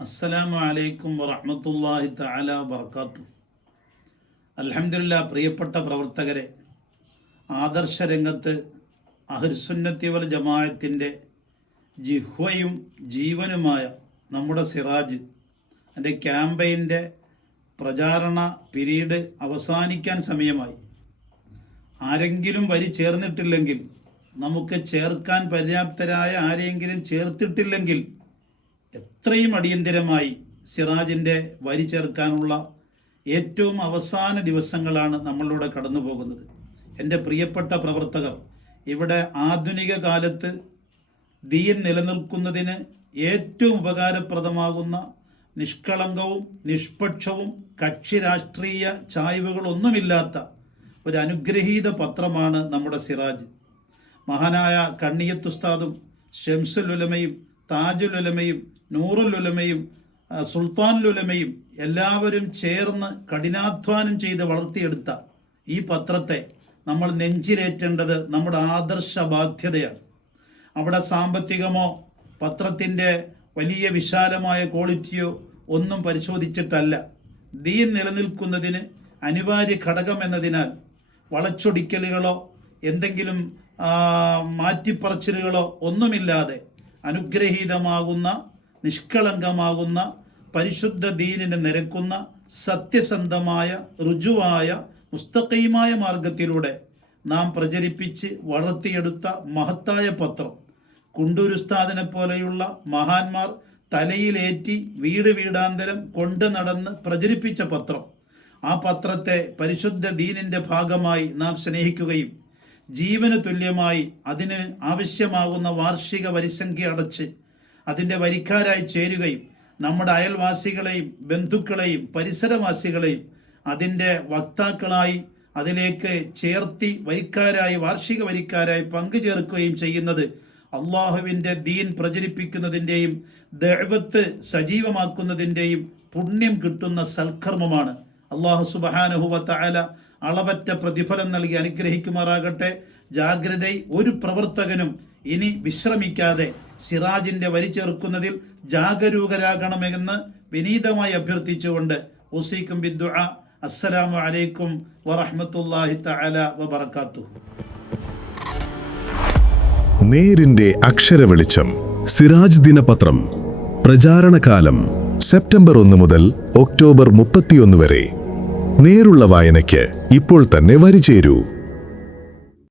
അസ്സലാമു അലൈക്കും വറഹമത്തല്ലാഹി തആല വർക്കാത്തു അൽഹംദുലില്ലാ പ്രിയപ്പെട്ട പ്രവർത്തകരെ ആദർശ രംഗത്ത് അഹ്സുന്നത്തി വൽ ജമാഅത്തിന്റെ ജിഹ്വയും ജീവനുമായ നമ്മുടെ സിറാജ് എന്റെ ക്യാമ്പയിന്റെ പ്രചാരണ പിരീഡ് അവസാനിക്കാൻ സമയമായി. ആരെങ്കിലും വരി ചേർന്നിട്ടില്ലെങ്കിൽ നമുക്ക് ചേർക്കാൻ പര്യാപ്തരായ ആരെങ്കിലും ചേർത്തിട്ടില്ലെങ്കിൽ എത്രയും അടിയന്തിരമായി സിറാജിന്റെ വരി ചേർക്കാനുള്ള ഏറ്റവും അവസാന ദിവസങ്ങളാണ് നമ്മളിലൂടെ കടന്നു പോകുന്നത് എന്റെ പ്രിയപ്പെട്ട പ്രവർത്തകർ ഇവിടെ ആധുനിക കാലത്ത് ദീൻ നിലനിൽക്കുന്നതിന് ഏറ്റവും ഉപകാരപ്രദമാകുന്ന നിഷ്കളങ്കവും നിഷ്പക്ഷവും കക്ഷി രാഷ്ട്രീയ ചായ്വുകളൊന്നുമില്ലാത്ത ഒരു അനുഗ്രഹീത പത്രമാണ് നമ്മുടെ സിറാജ്. മഹാനായ കണ്ണിയത്തുസ്താദും ഷംസുലുലമയും താജുലുലമയും നൂറുലുലമയും സുൽത്താൻ സുൽത്താനുലുലമയും എല്ലാവരും ചേർന്ന് കഠിനാധ്വാനം ചെയ്ത് വളർത്തിയെടുത്ത ഈ പത്രത്തെ നമ്മൾ നെഞ്ചിലേറ്റേണ്ടത് നമ്മുടെ ആദർശ ബാധ്യതയാണ് അവിടെ സാമ്പത്തികമോ പത്രത്തിന്റെ വലിയ വിശാലമായ ക്വാളിറ്റിയോ ഒന്നും പരിശോധിച്ചിട്ടല്ല. ദീൻ നിലനിൽക്കുന്നതിന് അനിവാര്യ ഘടകം എന്നതിനാൽ വളച്ചൊടിക്കലുകളോ എന്തെങ്കിലും മാറ്റിപ്പറച്ചിലുകളോ ഒന്നുമില്ലാതെ അനുഗ്രഹീതമാകുന്ന നിഷ്കളങ്കമാകുന്ന പരിശുദ്ധ ദീനിനെ നിരക്കുന്ന സത്യസന്ധമായ ഋജുവായ മുസ്തഖീമായ മാർഗത്തിലൂടെ നാം പ്രചരിപ്പിച്ച് വളർത്തിയെടുത്ത മഹത്തായ പത്രം. കുണ്ടൂരുസ്താദിനെ പോലെയുള്ള മഹാന്മാർ തലയിലേറ്റി വീട് വീടാന്തരം കൊണ്ടു നടന്ന് പ്രചരിപ്പിച്ച പത്രം. ആ പത്രത്തെ പരിശുദ്ധ ദീനിന്റെ ഭാഗമായി നാം സ്നേഹിക്കുകയും ജീവന് തുല്യമായി അതിന് ആവശ്യമാകുന്ന വാർഷിക വരിസംഖ്യ അടച്ച് അതിന്റെ വരിക്കാരായി ചേരുകയും നമ്മുടെ അയൽവാസികളെയും ബന്ധുക്കളെയും പരിസരവാസികളെയും അതിന്റെ വക്താക്കളായി അതിലേക്ക് ചേർത്തി വരിക്കാരായി വാർഷിക വരിക്കാരായി പങ്കുചേർക്കുകയും ചെയ്യുന്നത് അള്ളാഹുവിന്റെ ദീൻ പ്രചരിപ്പിക്കുന്നതിന്റെയും ദൈവത്ത് സജീവമാക്കുന്നതിന്റെയും പുണ്യം കിട്ടുന്ന സൽക്കർമ്മമാണ്. അള്ളാഹു സുബഹാനുഹുവത്ത അല അളവറ്റ പ്രതിഫലം നൽകി അനുഗ്രഹിക്കുമാറാകട്ടെ. ജാഗ്രത ഒരു പ്രവർത്തകനും ഇനി വിശ്രമിക്കാതെ സിറാജിന്റെ വരി ചേർക്കുന്നതിൽ ജാഗരൂകരാകണമെന്ന് വിനീതമായി അഭ്യർത്ഥിച്ചുകൊണ്ട് ഉസീക്കും ബിദ്ദുആ. അസ്സലാമു അലൈക്കും വറഹ്മത്തുള്ളാഹി തആല വബറകാതുഹു. നേരിന്റെ അക്ഷരവെളിച്ചം സിറാജ് ദിനപത്രം പ്രചാരണകാലം സെപ്റ്റംബർ ഒന്ന് മുതൽ ഒക്ടോബർ മുപ്പത്തിയൊന്ന് വരെ. നേരുള്ള വായനയ്ക്ക് ഇപ്പോൾ തന്നെ വരിചേരൂ.